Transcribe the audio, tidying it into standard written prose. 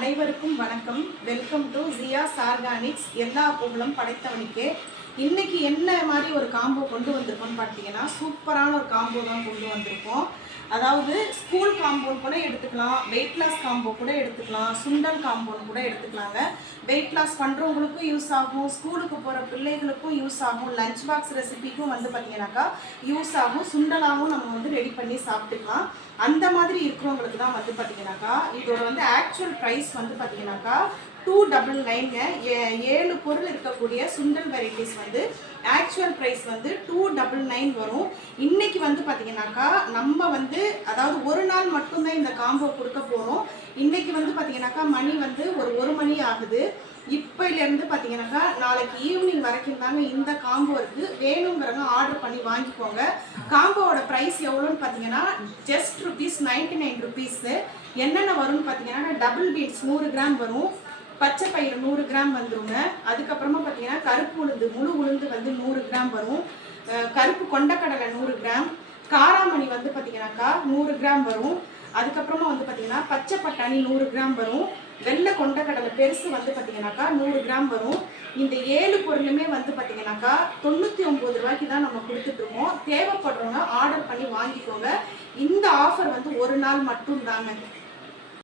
அனைவருக்கும் வணக்கம். Welcome to Jiya's organics. எல்லா புகழும் படைத்தவனுக்கே. இன்னைக்கு என்ன மாதிரி ஒரு காம்போ கொண்டு வந்திருக்கோம்னு பார்த்தீங்கன்னா, சூப்பரான ஒரு காம்போ தான் கொண்டு வந்திருக்கோம். அதாவது ஸ்கூல் காம்போன்னு கூட எடுத்துக்கலாம், வெயிட் லாஸ் காம்போ கூட எடுத்துக்கலாம், சுண்டல் காம்போன்னு கூட எடுத்துக்கலாங்க. வெயிட் லாஸ் பண்ணுறவங்களுக்கும் யூஸ் ஆகும், ஸ்கூலுக்கு போகிற பிள்ளைகளுக்கும் யூஸ் ஆகும், லஞ்ச் பாக்ஸ் ரெசிபிக்கும் பார்த்தீங்கன்னாக்கா யூஸ் ஆகும். சுண்டலாகவும் நம்ம ரெடி பண்ணி சாப்பிட்டுக்கலாம். அந்த மாதிரி இருக்கிறவங்களுக்கு தான் பார்த்தீங்கன்னாக்கா இதோட ஆக்சுவல் ப்ரைஸ் பார்த்தீங்கன்னாக்கா 299ங்க. 7 பொருள் இருக்கக்கூடிய சுண்டல் வெரைட்டிஸ் ஆக்சுவல் ப்ரைஸ் 299 வரும். இன்னைக்கு பார்த்தீங்கன்னாக்கா நம்ம அதாவது ஒரு நாள் மட்டும்தான் இந்த காம்போ கொடுக்க போகிறோம். இன்னைக்கு பார்த்தீங்கன்னாக்கா மணி ஒரு 1 மணி ஆகுது. இப்போலேருந்து பார்த்தீங்கன்னாக்கா நாளைக்கு ஈவினிங் வரைக்கும் தாங்க இந்த காம்போ இருக்குது. வேணுங்கிறவங்க ஆர்டர் பண்ணி வாங்கிக்கோங்க. காம்போவோட ப்ரைஸ் எவ்வளோன்னு பார்த்தீங்கன்னா ஜஸ்ட் ₹99. என்னென்ன வரும்னு பார்த்தீங்கன்னா டபுள் பீட்ஸ் 100 கிராம் வரும், பச்சை பயிறு 100 கிராம் வந்துருங்க. அதுக்கப்புறமா பார்த்தீங்கன்னா கருப்பு உளுந்து முழு உளுந்து 100 கிராம் வரும், கருப்பு கொண்டக்கடலை 100 கிராம், காராமணி பார்த்தீங்கன்னாக்கா 100 கிராம் வரும். அதுக்கப்புறமா பார்த்தீங்கன்னா பச்சை பட்டாணி 100 கிராம் வரும், வெள்ளை கொண்டக்கடலை பெருசு பார்த்தீங்கன்னாக்கா 100 கிராம் வரும். இந்த 7 பொருளுமே பார்த்தீங்கன்னாக்கா 99 ரூபாய்க்கு தான் நம்ம கொடுத்துட்ருக்கோம். தேவைப்படுறவங்க ஆர்டர் பண்ணி வாங்கிக்கோங்க. இந்த ஆஃபர் ஒரு நாள் மட்டும் தாங்க.